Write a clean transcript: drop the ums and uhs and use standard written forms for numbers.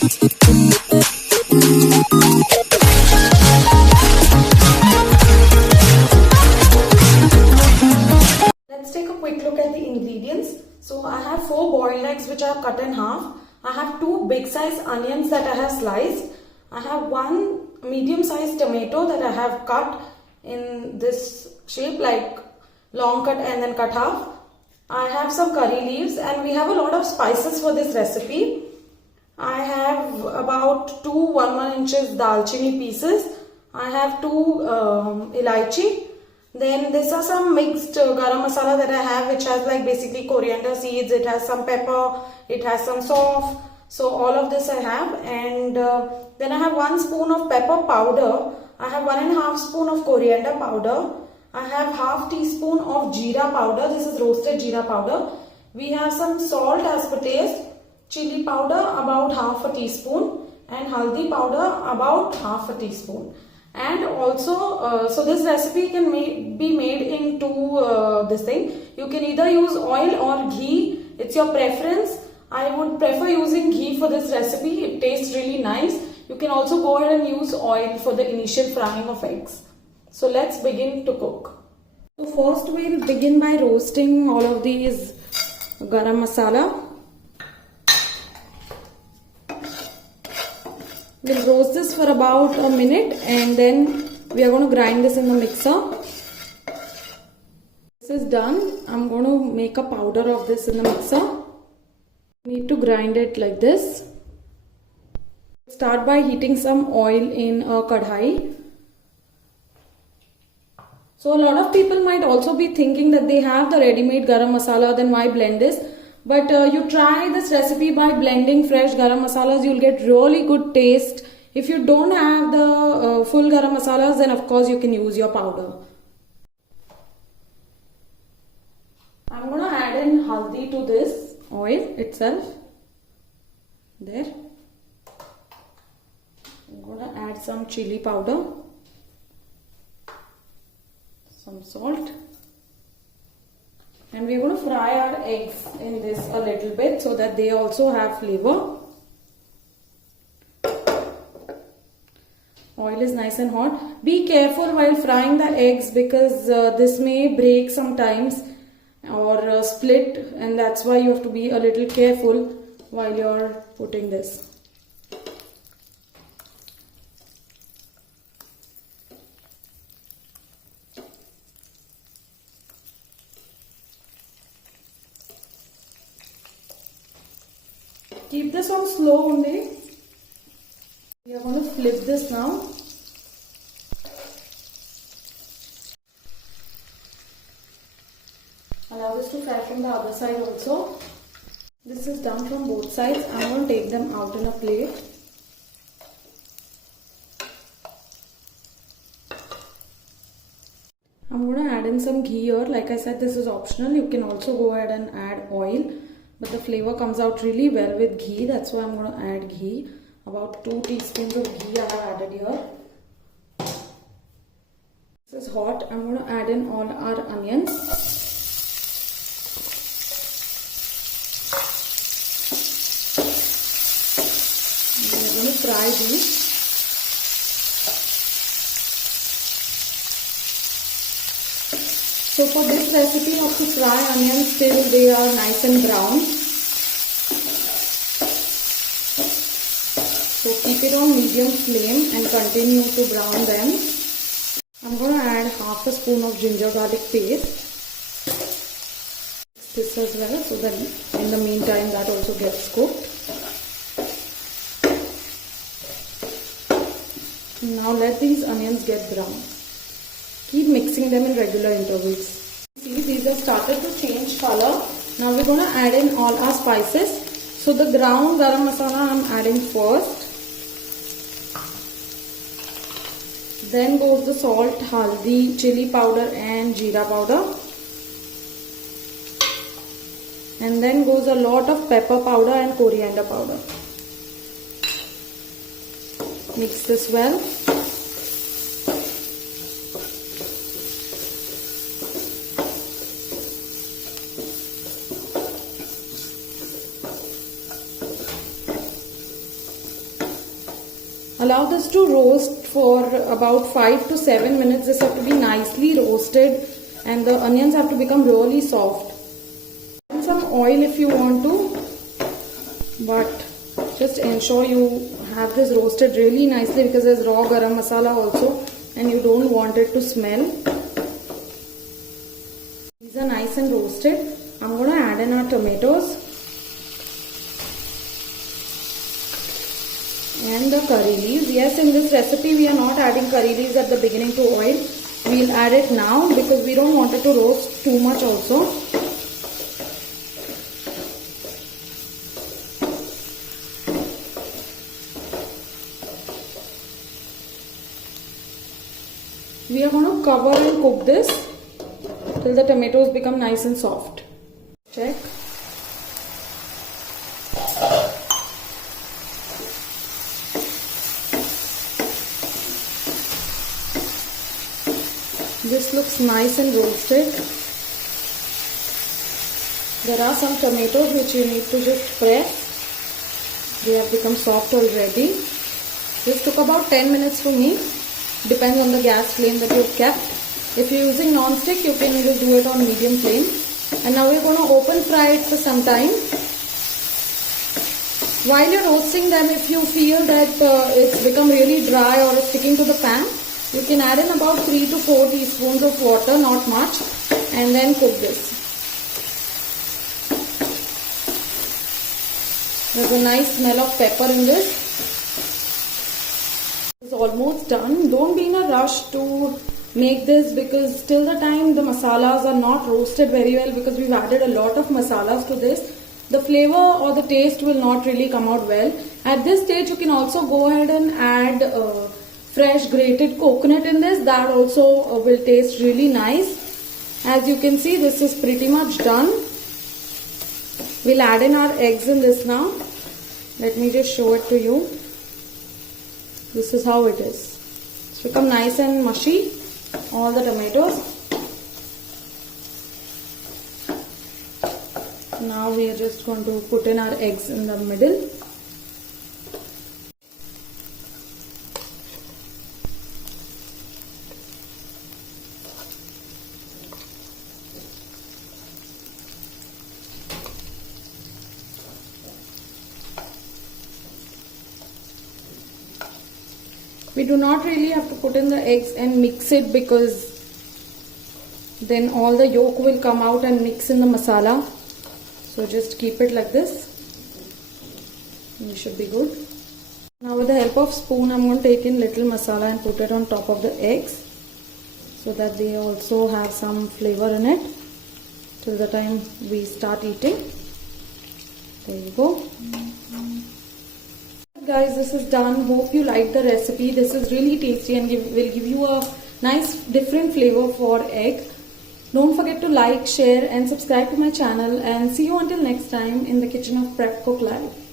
Let's take a quick look at the ingredients. So I have 4 boiled eggs which are cut in half. I have 2 big size onions that I have sliced. I have 1 medium sized tomato that I have cut in this shape, like long cut and then cut half. I have some curry leaves, and we have a lot of spices for this recipe. I have about 2 1 inches dalchini pieces. I have 2 elaichi. Then these are some mixed garam masala that I have, which has like basically coriander seeds, it has some pepper, it has some sauf. So all of this I have, and then I have 1 spoon of pepper powder. I have 1.5 spoon of coriander powder. I have half teaspoon of jeera powder. This is roasted jeera powder. We have some salt as per taste, chili powder about half a teaspoon, and haldi powder about half a teaspoon. And also, so this recipe can be made into this thing. You can either use oil or ghee. It's your preference. I would prefer using ghee for this recipe. It tastes really nice. You can also go ahead and use oil for the initial frying of eggs. So let's begin to cook. So first we'll begin by roasting all of these garam masala. We'll roast this for about a minute, and then we are going to grind this in the mixer. This is done. I'm going to make a powder of this in the mixer. Need to grind it like this. Start by heating some oil in a kadhai. So a lot of people might also be thinking that they have the ready-made garam masala, then why blend this? But you try this recipe by blending fresh garam masalas, you'll get really good taste. If you don't have the full garam masalas, then of course you can use your powder. I'm going to add in haldi to this oil itself. There. I'm going to add some chili powder, some salt. And we're going to fry our eggs in this a little bit so that they also have flavor. Oil is nice and hot. Be careful while frying the eggs, because this may break sometimes or split, and that's why you have to be a little careful while you're putting this. Keep this on slow only. We are going to flip this now. Allow this to fry from the other side also. This is done from both sides. I'm going to take them out in a plate. I'm going to add in some ghee here. Like I said, this is optional. You can also go ahead and add oil, but the flavor comes out really well with ghee. That's why I'm going to add ghee. About 2 teaspoons of ghee I have added here. This is hot. I'm going to add in all our onions. We're going to fry these. So for this recipe, you have to fry onions till they are nice and brown. So keep it on medium flame and continue to brown them. I'm going to add half a spoon of ginger garlic paste. This as well, so that in the meantime that also gets cooked. Now let these onions get brown. Keep mixing them in regular intervals. See, these have started to change color. Now we're going to add in all our spices. So the ground garam masala I'm adding first. Then goes the salt, haldi, chili powder and jeera powder. And then goes a lot of pepper powder and coriander powder. Mix this well. Allow this to roast for about 5 to 7 minutes. This have to be nicely roasted and the onions have to become really soft. Add some oil if you want to, but just ensure you have this roasted really nicely because there's raw garam masala also and you don't want it to smell. These are nice and roasted. I'm going to add in our tomatoes and the curry leaves. Yes, in this recipe we are not adding curry leaves at the beginning to oil. We'll add it now because we don't want it to roast too much also. We are going to cover and cook this till the tomatoes become nice and soft. Check. This looks nice and roasted. There are some tomatoes which you need to just press. They have become soft already. This took about 10 minutes for me. Depends on the gas flame that you've kept. If you're using non-stick, you can just do it on medium flame. And now we're going to open fry it for some time. While you're roasting them, if you feel that it's become really dry or it's sticking to the pan, you can add in about 3 to 4 teaspoons of water, not much, and then cook this. There's a nice smell of pepper in this. It's almost done. Don't be in a rush to make this because till the time the masalas are not roasted very well, because we've added a lot of masalas to this, the flavor or the taste will not really come out well. At this stage, you can also go ahead and add fresh grated coconut in this. That also will taste really nice. As you can see, this is pretty much done. We'll add in our eggs in this now. Let me just show it to you. This is how it is. It's become nice and mushy, all the tomatoes. Now we are just going to put in our eggs in the middle. We do not really have to put in the eggs and mix it because then all the yolk will come out and mix in the masala. So just keep it like this. You should be good. Now with the help of spoon, I'm going to take in little masala and put it on top of the eggs so that they also have some flavor in it till the time we start eating. There you go. Guys, this is done. Hope you like the recipe. This is really tasty and will give you a nice different flavor for egg. Don't forget to like, share and subscribe to my channel, and see you until next time in the kitchen of Prep Cook Live.